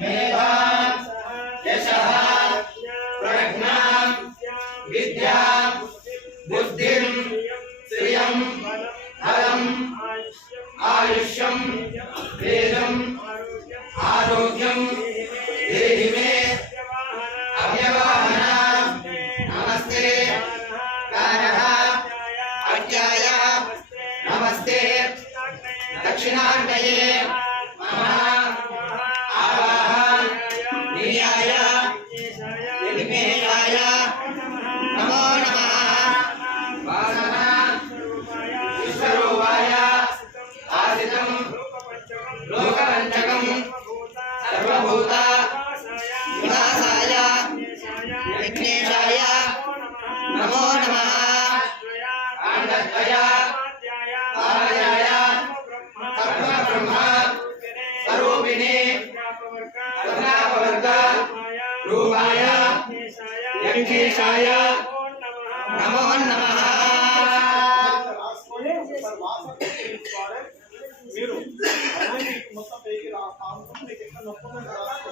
मेधां यशः प्रज्ञां विद्यां बुद्धिं श्रियं धनं आयुष्यं वेदं आरोग्यं देहि मे अव्यवहना नमस्ते कारः अज्ञाय नमस्ते दक्षिणाग्नये नमो नमः। మీరు మొత్తం పైకి రా కాంపౌండ్ మీకు ఎక్కడ నొప్పి